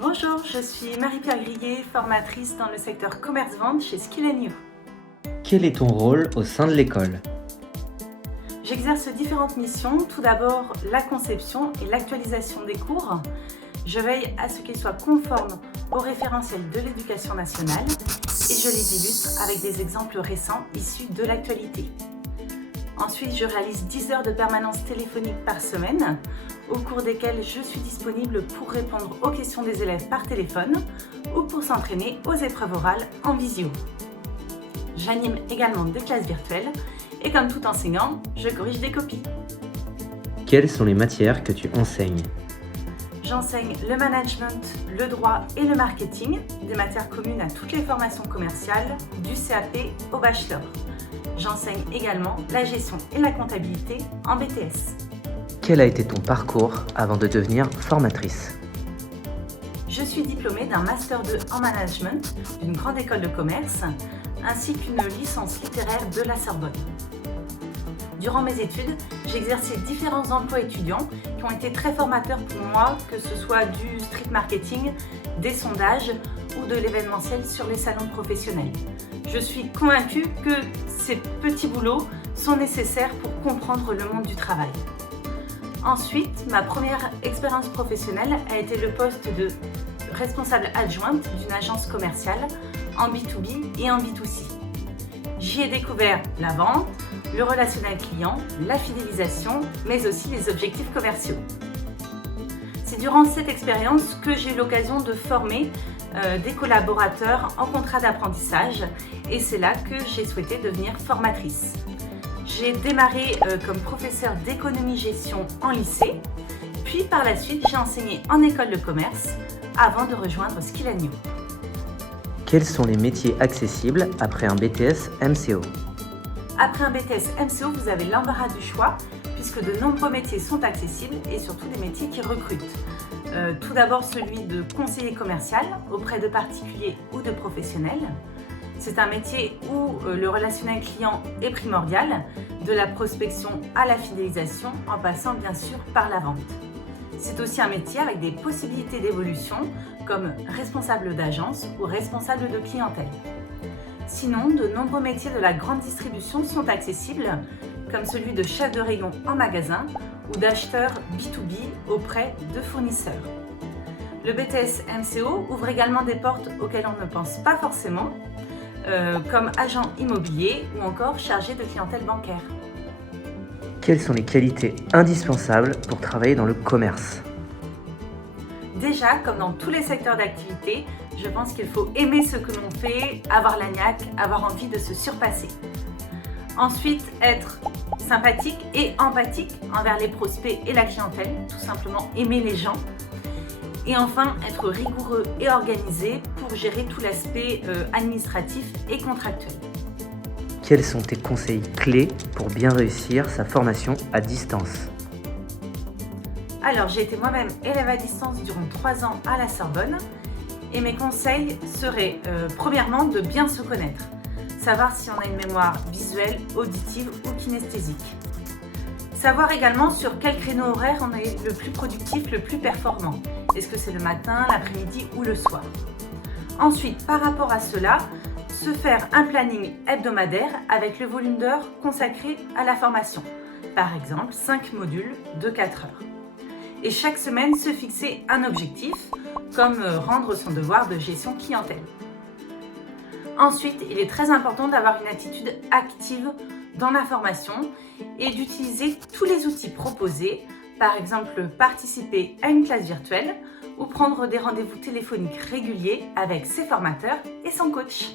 Bonjour, je suis Marie-Pierre Grillet, formatrice dans le secteur commerce-vente chez Skill & You. Quel est ton rôle au sein de l'école? J'exerce différentes missions. Tout d'abord, la conception et l'actualisation des cours. Je veille à ce qu'ils soient conformes au référentiel de l'éducation nationale et je les illustre avec des exemples récents issus de l'actualité. Ensuite, je réalise 10 heures de permanence téléphonique par semaine, au cours desquelles je suis disponible pour répondre aux questions des élèves par téléphone ou pour s'entraîner aux épreuves orales en visio. J'anime également des classes virtuelles et comme tout enseignant, je corrige des copies. Quelles sont les matières que tu enseignes? J'enseigne le management, le droit et le marketing, des matières communes à toutes les formations commerciales, du CAP au bachelor. J'enseigne également la gestion et la comptabilité en BTS. Quel a été ton parcours avant de devenir formatrice? Je suis diplômée d'un Master 2 en management d'une grande école de commerce, ainsi qu'une licence littéraire de la Sorbonne. Durant mes études, j'ai exercé différents emplois étudiants qui ont été très formateurs pour moi, que ce soit du street marketing, des sondages ou de l'événementiel sur les salons professionnels. Je suis convaincue que ces petits boulots sont nécessaires pour comprendre le monde du travail. Ensuite, ma première expérience professionnelle a été le poste de responsable adjointe d'une agence commerciale en B2B et en B2C. J'y ai découvert la vente, le relationnel client, la fidélisation, mais aussi les objectifs commerciaux. C'est durant cette expérience que j'ai eu l'occasion de former des collaborateurs en contrat d'apprentissage et c'est là que j'ai souhaité devenir formatrice. J'ai démarré comme professeure d'économie-gestion en lycée, puis par la suite j'ai enseigné en école de commerce avant de rejoindre Skill & You. Quels sont les métiers accessibles après un BTS MCO? Après un BTS MCO, vous avez l'embarras du choix puisque de nombreux métiers sont accessibles et surtout des métiers qui recrutent. Tout d'abord celui de conseiller commercial auprès de particuliers ou de professionnels. C'est un métier où le relationnel client est primordial, de la prospection à la fidélisation en passant bien sûr par la vente. C'est aussi un métier avec des possibilités d'évolution comme responsable d'agence ou responsable de clientèle. Sinon, de nombreux métiers de la grande distribution sont accessibles, comme celui de chef de rayon en magasin ou d'acheteur B2B auprès de fournisseurs. Le BTS MCO ouvre également des portes auxquelles on ne pense pas forcément, comme agent immobilier ou encore chargé de clientèle bancaire. Quelles sont les qualités indispensables pour travailler dans le commerce? Déjà, comme dans tous les secteurs d'activité, je pense qu'il faut aimer ce que l'on fait, avoir la niaque, avoir envie de se surpasser. Ensuite, être sympathique et empathique envers les prospects et la clientèle, tout simplement aimer les gens. Et enfin, être rigoureux et organisé pour gérer tout l'aspect administratif et contractuel. Quels sont tes conseils clés pour bien réussir sa formation à distance? Alors, j'ai été moi-même élève à distance durant 3 ans à la Sorbonne et mes conseils seraient premièrement de bien se connaître, savoir si on a une mémoire visuelle, auditive ou kinesthésique. Savoir également sur quel créneau horaire on est le plus productif, le plus performant. Est-ce que c'est le matin, l'après-midi ou le soir? Ensuite, par rapport à cela, se faire un planning hebdomadaire avec le volume d'heures consacré à la formation. Par exemple, 5 modules de 4 heures. Et chaque semaine, se fixer un objectif, comme rendre son devoir de gestion clientèle. Ensuite, il est très important d'avoir une attitude active dans la formation et d'utiliser tous les outils proposés, par exemple participer à une classe virtuelle ou prendre des rendez-vous téléphoniques réguliers avec ses formateurs et son coach.